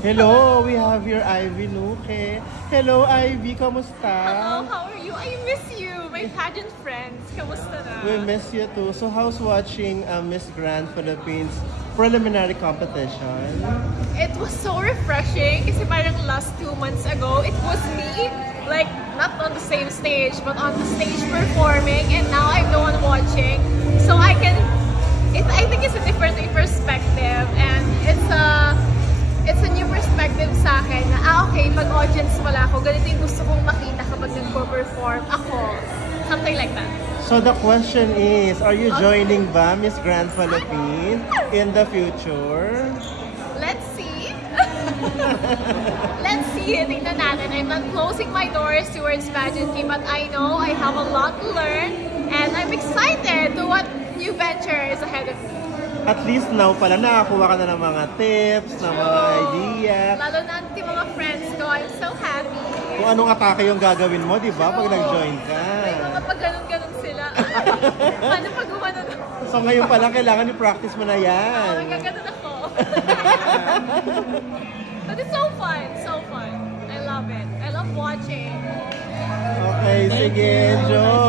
Hello, we have here Ivy Luque. Hello, Ivy, kamusta? Hello, how are you? I miss you, my pageant friends. Kamusta na? We miss you too. So how's watching Miss Grand Philippines preliminary competition? It was so refreshing kasi parang last 2 months ago, it was me, like, not on the same stage, but on the stage performing, and now I'm the one watching. So I think it's a different perspective, and it's a new perspective sa akin na, okay, pag audience pala ako, ganito yung gusto kong makita kapag nagpo-perform ako. Something like that. So the question is, are you joining ba Miss Grand Philippines in the future? Let's see. Let's see. Tingnan natin. I'm not closing my doors towards pageantry, but I know I have a lot to learn, and I'm excited to what new venture is ahead of me. At least now pala nakakuha ka na ng mga tips, ng mga idea. Lalo na yung mga friends ko, I'm so happy. Kung anong atake yung gagawin mo, di ba? Pag nag-join ka. May mga pag ganun-ganun sila. Paano pag gumanon ako? So ngayon pa lang, kailangan i-practice mo na yan. Magaganon ako. But it's so fun, so fun. I love it. I love watching. Okay, sige, enjoy!